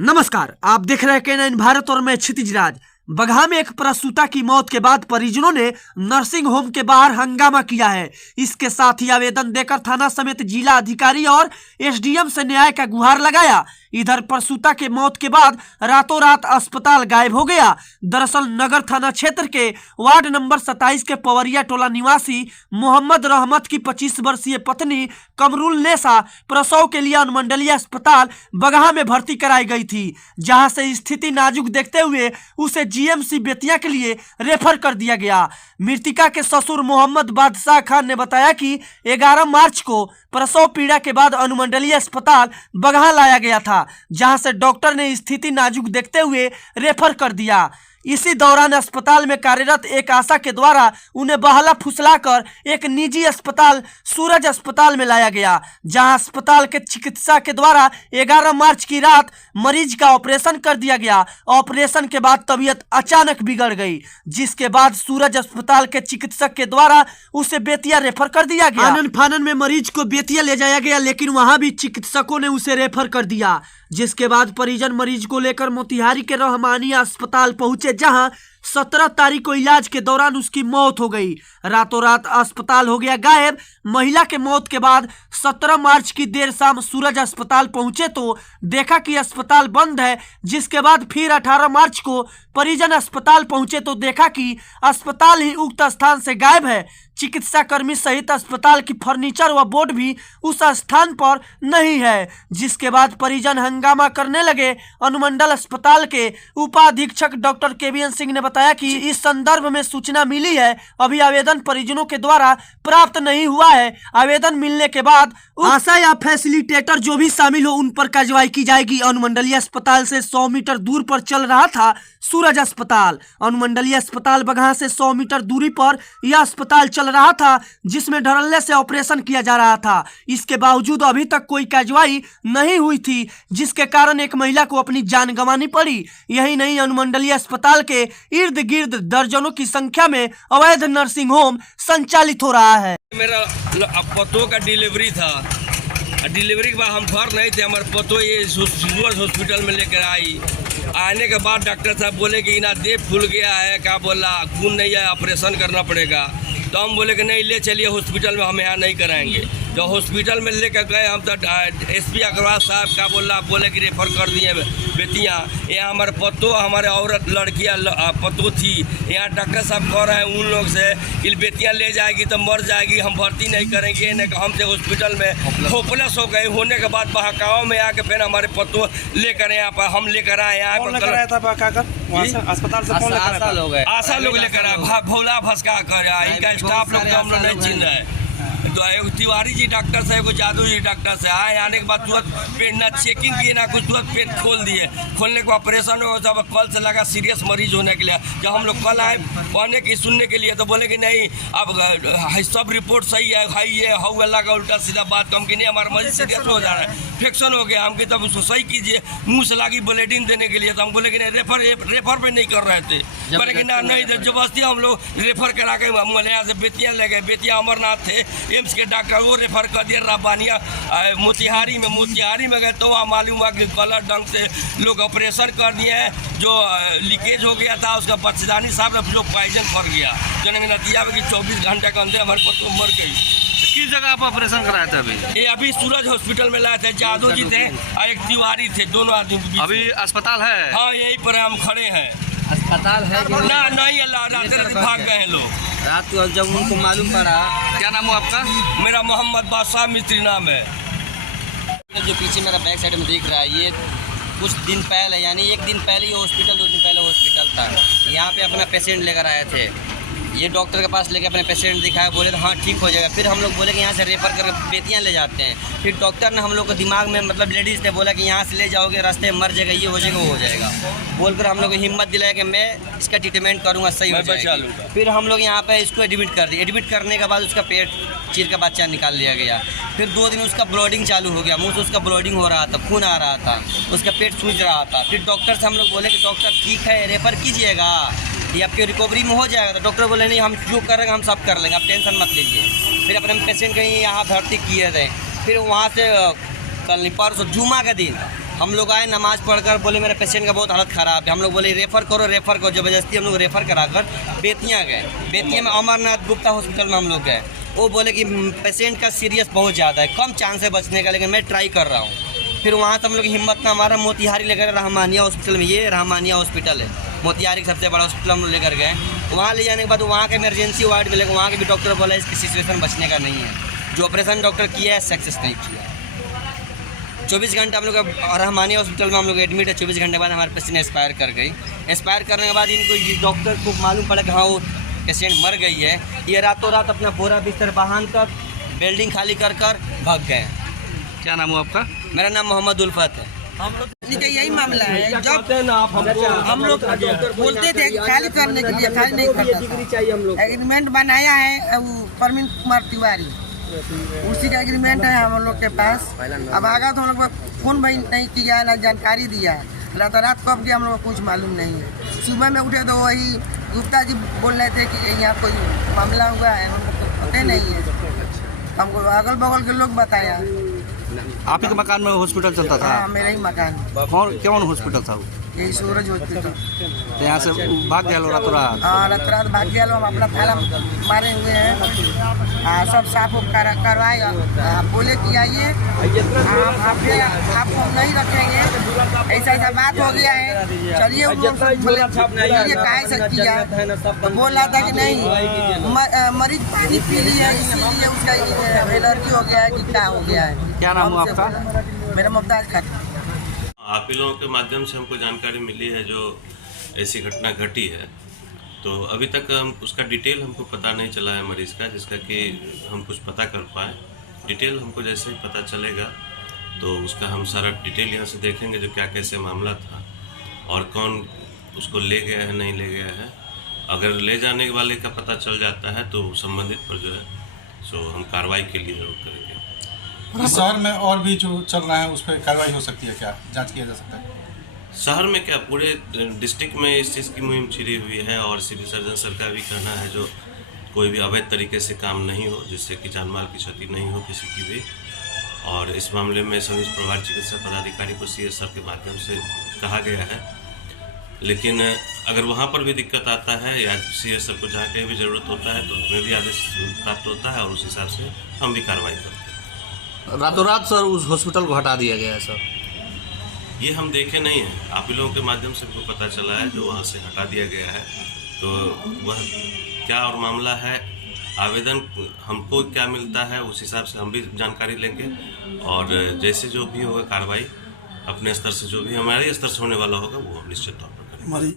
नमस्कार, आप देख रहे हैं K9 भारत और मैं क्षितिज राज। बगहा में एक प्रसूता की मौत के बाद परिजनों ने नर्सिंग होम के बाहर हंगामा किया है। इसके साथ ही आवेदन देकर थाना समेत जिला अधिकारी और एसडीएम से न्याय का गुहार लगाया। इधर प्रसूता के मौत के बाद रातों रात अस्पताल गायब हो गया। दरअसल नगर थाना क्षेत्र के वार्ड नंबर 27 के पवरिया टोला निवासी मोहम्मद रहमत की 25 वर्षीय पत्नी कमरुल नेसा प्रसव के लिए अनुमंडलीय अस्पताल बगहा में भर्ती कराई गई थी, जहां से स्थिति नाजुक देखते हुए उसे जीएमसी बेतिया के लिए रेफर कर दिया गया। मृतिका के ससुर मोहम्मद बादशाह खान ने बताया कि 11 मार्च को प्रसव पीड़ा के बाद अनुमंडलीय अस्पताल बगहा लाया गया था, जहां से डॉक्टर ने स्थिति नाजुक देखते हुए रेफर कर दिया। इसी दौरान अस्पताल में कार्यरत एक आशा के द्वारा उन्हें बहला फुसलाकर एक निजी अस्पताल सूरज अस्पताल में लाया गया, जहां अस्पताल के चिकित्सा के द्वारा 11 मार्च की रात मरीज का ऑपरेशन कर दिया गया। ऑपरेशन के बाद तबीयत अचानक बिगड़ गई, जिसके बाद सूरज अस्पताल के चिकित्सक के द्वारा उसे बेतिया रेफर कर दिया गया। आनन फानन में मरीज को बेतिया ले जाया गया, लेकिन वहां भी चिकित्सकों ने उसे रेफर कर दिया, जिसके बाद परिजन मरीज को लेकर मोतिहारी के रहमानिया अस्पताल पहुंचे, जहां 17 तारीख को इलाज के दौरान उसकी मौत हो गई। रातों रात अस्पताल हो गया गायब। महिला के मौत के बाद 17 मार्च की देर शाम सूरज अस्पताल पहुंचे तो देखा कि अस्पताल बंद है, जिसके बाद फिर 18 मार्च को परिजन अस्पताल पहुंचे तो देखा कि अस्पताल ही उक्त स्थान से गायब है। चिकित्सा कर्मी सहित अस्पताल की फर्नीचर व बोर्ड भी उस स्थान पर नहीं है, जिसके बाद परिजन हंगामा करने लगे। अनुमंडल अस्पताल के उपाधीक्षक डॉक्टर केवीएन सिंह ने बताया कि इस संदर्भ में सूचना मिली है, अभी आवेदन परिजनों के द्वारा प्राप्त नहीं हुआ है। आवेदन मिलने के बाद आशा या फैसिलिटेटर जो भी शामिल हो उन पर कार्रवाई की जाएगी। अनुमंडलीय अस्पताल से 100 मीटर दूर पर चल रहा था सूरज अस्पताल। अनुमंडलीय अस्पताल बगहा से 100 मीटर दूरी पर यह अस्पताल चल रहा था, जिसमें धड़ल्ले से ऑपरेशन किया जा रहा था। इसके बावजूद अभी तक कोई कार्रवाई नहीं हुई थी, जिसके कारण एक महिला को अपनी जान गंवानी पड़ी। यही नहीं, अनुमंडलीय अस्पताल के इर्द गिर्द दर्जनों की संख्या में अवैध नर्सिंग होम संचालित हो रहा है। मेरा पतों का डिलीवरी था, डिलीवरी के बाद हम घर नहीं थे, हमारे पतों ये सूरज हॉस्पिटल में लेकर आई। आने के बाद डॉक्टर साहब बोले कि ना देह फूल गया है, क्या बोला खून नहीं है, ऑपरेशन करना पड़ेगा। तो हम बोले कि नहीं ले चलिए हॉस्पिटल में, हम यहाँ नहीं कराएंगे। जो हॉस्पिटल में लेकर गए हम तो एसपी अग्रवाल साहब का बोले कि रेफर कर दिए बेतिया। यहाँ हमारे पतो हमारे औरत लड़कियाँ पतो थी, यहाँ डॉक्टर साहब कह रहे हैं उन लोग से कि बेतिया ले जाएगी तो मर जाएगी, हम भर्ती नहीं करेंगे। नहीं हमसे हॉस्पिटल में होपलेस हो गए। होने के बाद बहकाव में आके फिर हमारे पतो लेकर यहाँ पर हम लेकर आए। यहाँ पर अस्पताल से आशा लोग लेकर आए, भोला भसका कर इनका स्टाफ लोग तो हम लोग नहीं चिन्ह रहे हैं। तो एगो तिवारी जी डॉक्टर से, एगो जादू जी डॉक्टर से आए। आने के बाद तुरंत पेट ना चेकिंग किए ना कुछ, तुरंत पेट खोल दिए। खोलने के ऑपरेशन हो, सब कल से लगा सीरियस मरीज होने के लिए। जब हम लोग कल आए पढ़ने की सुनने के लिए तो बोले कि नहीं अब सब रिपोर्ट सही है, हाई है, हाउ अल्लाह का उल्टा सीधा बात कम की नहीं, हमारा मरीज सीरियस हो जा रहा है, इन्फेक्शन हो गया। हम तब उसको सही कीजिए, मुँह से लगी ब्लीडिंग देने के लिए। तो हम बोले कि नहीं रेफर पे नहीं कर रहे थे, बोले कि ना नहीं जबरदस्ती हम लोग रेफर करा के यहाँ से बेतिया ले गए। बेतिया अमरनाथ थे एम्स के डॉक्टर, वो रेफर कर दिया रब्बानिया मोतिहारी में गए तो वहाँ मालूम हुआ कि गलत ढंग से लोग ऑपरेशन कर दिए हैं। जो लीकेज हो गया था उसका बच्चेदानी साहब ने जो पॉइजन कर गया, जो नतीजा में कि 24 घंटे के अंदर हमारे पत्नी मर गई। किस जगह आप ऑपरेशन कराए थे? ये अभी सूरज हॉस्पिटल में लाए थे, जादू जी थे और एक तिवारी थे, दोनों आदमी। अभी अस्पताल है? हाँ यहीं पर हम खड़े हैं। अस्पताल है ना नहीं रात भाग गए हैं लोग रात को, जब उनको मालूम पड़ा। क्या नाम हो आपका? मेरा मोहम्मद बादशाह मिस्त्री नाम है। जो पीछे मेरा बैक साइड में दिख रहा है, ये कुछ दिन पहले यानी एक दिन पहले ये हॉस्पिटल, 2 दिन पहले हॉस्पिटल था। यहाँ पे अपना पेशेंट लेकर आए थे, ये डॉक्टर के पास लेके अपने पेशेंट दिखाया, बोले तो हाँ ठीक हो जाएगा। फिर हम लोग बोले कि यहाँ से रेफर कर बेतिया ले जाते हैं। फिर डॉक्टर ने हम लोग को दिमाग में मतलब लेडीज़ ने बोला कि यहाँ से ले जाओगे रास्ते में मर जाएगा, ये हो जाएगा वो हो जाएगा, बोलकर हम लोग को हिम्मत दिलाया कि मैं इसका ट्रीटमेंट करूँगा, सही हो जाएगा। फिर हम लोग यहाँ पे इसको एडमिट कर दिए। एडमिट करने के बाद उसका पेट चीर का बच्चा निकाल लिया गया। फिर 2 दिन उसका ब्लीडिंग चालू हो गया, मुँह से उसका ब्लीडिंग हो रहा था, खून आ रहा था, उसका पेट सूज रहा था। फिर डॉक्टर से हम लोग बोले कि डॉक्टर ठीक है रेफर कीजिएगा, ये आपकी रिकवरी में हो जाएगा। तो डॉक्टर बोले नहीं हम जो करेंगे हम सब कर लेंगे, आप टेंशन मत लीजिए। फिर अपने पेशेंट कहीं यहाँ भर्ती किए थे। फिर वहाँ से कल परसों जुमा के दिन हम लोग आए नमाज़ पढ़कर, बोले मेरे पेशेंट का बहुत हालत ख़राब है। हम लोग बोले रेफ़र करो। ज़बरदस्ती हम लोग रेफ़र कराकर बेतिया गए। बेतिया में अमरनाथ गुप्ता हॉस्पिटल में हम लोग गए। वो बोले कि पेशेंट का सीरियस बहुत ज़्यादा है, कम चांस है बचने का, लेकिन मैं ट्राई कर रहा हूँ। फिर वहाँ से हम लोग हिम्मत ना हमारा मोतिहारी लेकर रहमानिया हॉस्पिटल में, ये रहमानिया हॉस्पिटल है मोतिहारी का सबसे बड़ा हॉस्पिटल, हम लोग लेकर गए। वहाँ ले जाने के बाद वहाँ के इमरजेंसी वार्ड में लेकर, वहाँ के भी डॉक्टर बोला इसकी सिचुएशन बचने का नहीं है। जो ऑपरेशन डॉक्टर किया है सक्सेस नहीं किया। 24 घंटे हम लोग रहमानिया हॉस्पिटल में हम लोग एडमिट है। 24 घंटे बाद हमारे पेशेंट एक्सपायर कर गई। एक्सपायर करने के बाद इनको डॉक्टर को मालूम पड़ा कि हाँ वो पेशेंट मर गई है। ये रातों रात अपना पूरा बिस्तर बांध कर बिल्डिंग खाली कर भाग गए। क्या नाम हुआ आपका? मेरा नाम मोहम्मद उल्फत है। हम लोग का यही मामला है। जब हम लोग बोलते थे कि खाली करने के लिए, खाली नहीं करता था। एग्रीमेंट बनाया है वो परवीन कुमार तिवारी, उसी का एग्रीमेंट है हम लोग के पास। अब आगा तो हम लोग को फोन भी नहीं किया, ना जानकारी दिया है। रात कब गया हम लोग को कुछ मालूम नहीं है। सुबह में उठे तो वही गुप्ता जी बोल रहे थे कि यहाँ कोई मामला हुआ है, हमको तो पता नहीं है। हमको अगल बगल के लोग बताया। आप ही के मकान में हॉस्पिटल चलता था? हाँ, मेरा ही मकान। कौन हॉस्पिटल था वो? यही सूरज हॉस्पिटल। तो यहाँ से भाग गया लो रातों रात? हाँ, रात भाग गया लो। हम अपना थाला मारे हुए हैं, सब साफ करवाए। बोले कि आइए आपको नहीं रखेंगे, ऐसा बात हो गया है। चलिए काहे से किया, तो बोल रहा था कि नहीं मरीज पानी पी ली है इसीलिए उसका एलर्जी हो गया है कि क्या हो गया है। क्या नाम हुआ आपका? मेरा मुमताज खान। आप ही लोगों के माध्यम से हमको जानकारी मिली है जो ऐसी घटना घटी है, तो अभी तक हम उसका डिटेल हमको पता नहीं चला है मरीज़ का, जिसका कि हम कुछ पता कर पाए। डिटेल हमको जैसे ही पता चलेगा तो उसका हम सारा डिटेल यहाँ से देखेंगे जो क्या कैसे मामला था और कौन उसको ले गया है नहीं ले गया है। अगर ले जाने वाले का पता चल जाता है तो संबंधित पर जो है सो हम कार्रवाई के लिए जरूर करेंगे। इस शहर में और भी जो चल रहा है उस पर कार्रवाई हो सकती है, क्या जांच किया जा सकता है? शहर में क्या पूरे डिस्ट्रिक्ट में इस चीज़ की मुहिम छिड़ी हुई है और सिविल सर्जन सर का भी कहना है जो कोई भी अवैध तरीके से काम नहीं हो, जिससे कि जान माल की क्षति नहीं हो किसी की भी। और इस मामले में संयुक्त प्रभारी चिकित्सा पदाधिकारी को CS सर के माध्यम से कहा गया है, लेकिन अगर वहाँ पर भी दिक्कत आता है या CS सर को जहाँ कहीं भी ज़रूरत होता है तो हमें भी आदेश प्राप्त होता है और उस हिसाब से हम भी कार्रवाई करते हैं। रातों रात सर उस हॉस्पिटल को हटा दिया गया है सर? ये हम देखे नहीं हैं, आप लोगों के माध्यम से हमको पता चला है जो वहाँ से हटा दिया गया है। तो वह क्या और मामला है, आवेदन हमको क्या मिलता है उस हिसाब से हम भी जानकारी लेंगे और जैसे जो भी होगा कार्रवाई अपने स्तर से जो भी हमारे स्तर से होने वाला होगा वो हम निश्चित तौर पर करेंगे।